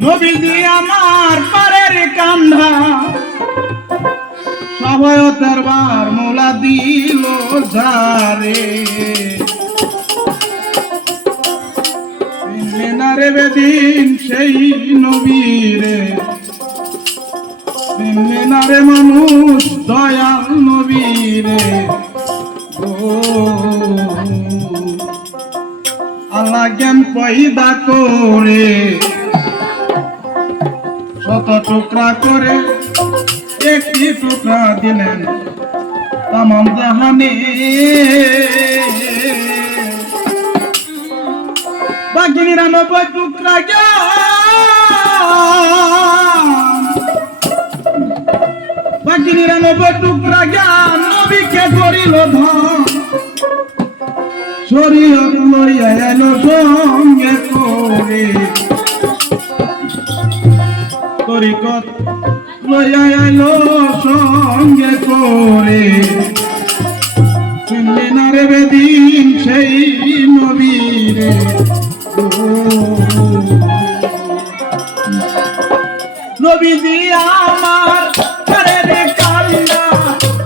নবীজি আমার পারের কান্ধা সবায়তের বার মোলা দিল যারে মেনারে বেদিন সেই নবীরে মেনারে মানুষ দয়াল নবীরে আল্লাহ জ্ঞান পয়দা করে শত টুকরা করে একটি টুকরা দিলেন তামাম জাহানে বাকি 99 টুকরা বাকি 99 টুকরা জ্ঞান নবীকে করিল ধন শরীয়ত লইয়া এলো সঙ্গে করে তরিকত লইয়া এলো সঙ্গে করে শুনলে না রে বেদিন সেই নবীরে নবীজি আমার রে কান্না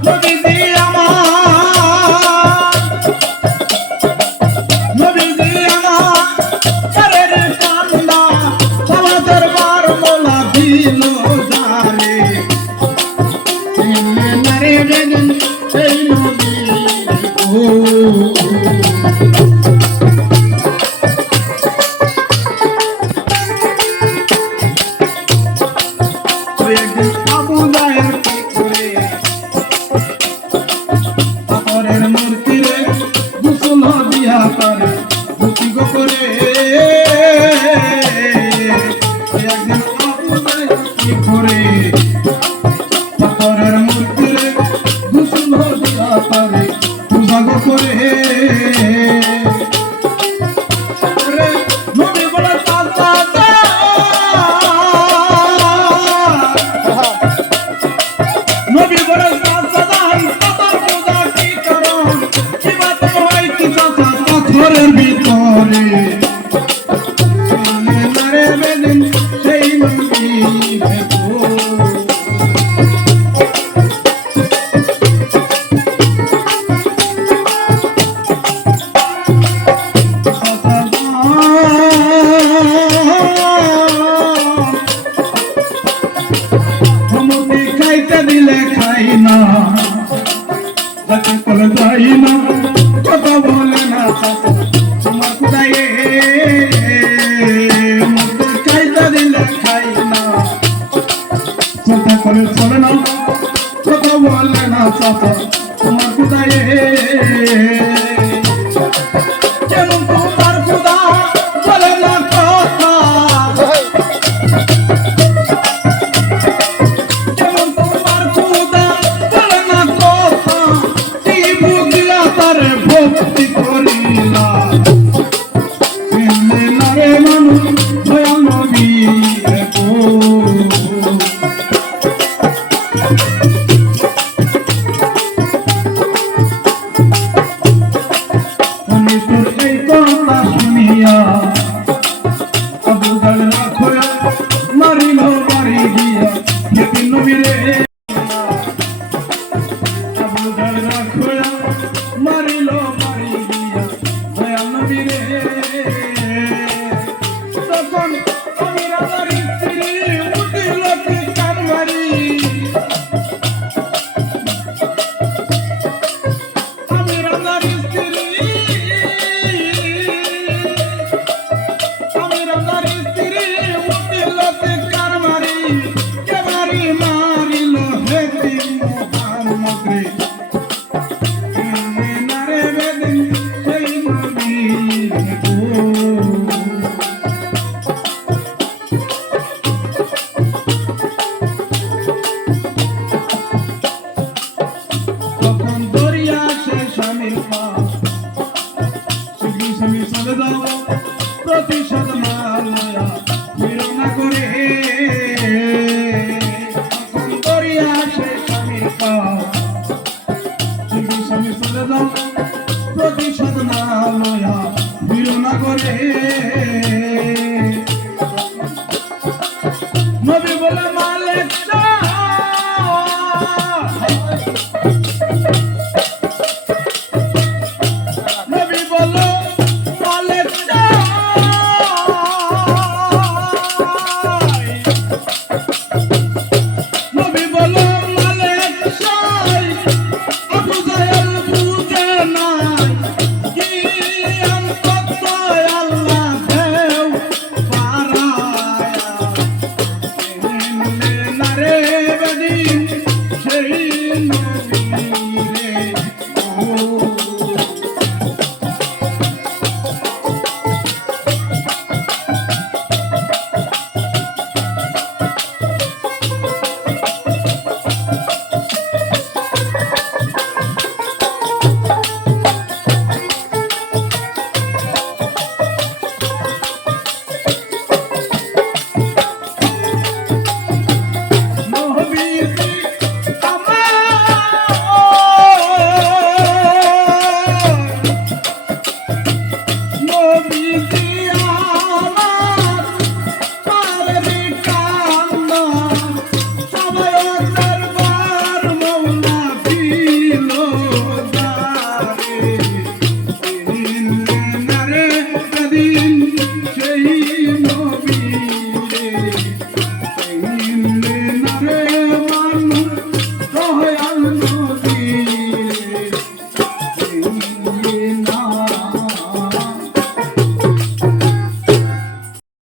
নবীজি আমার নবীজি আমার রে কান্না বাবা দরবার মোলা দিল জানে রে বেদিন সেই নবীরে দিলে খাই না যাই না কথা বলে না তোমার কোথায় খাইতে দিলে খাই না কথা করে চলে না কথা বলে না তোমার কোথায় যেমন তোমার খুদা বলে না কথা ভক্তি করিলা রে মানুষ দয়াল নবী এই কথা শুনিয়া আবু জাহেল রাখয়া মারিল মারি দিয়া যেদিন নবীরে আবু জাহেল রাখয়া মারিল মারি দিয়া দয়াল নবীরে তখন আমি রাজার স্ত্রী উঠিল কি কান মারি আমি রাজার স্ত্রী উঠিল কি কান মারি কে মারি মারিল হেতি মোহাম্মদ রে প্রতিশোধ না লয়া বিরোনা করে দরিয়া সে স্বামীর স্বামী চলে যাও প্রতিশোধ না লয়া বিরোনা করে নবী বলেন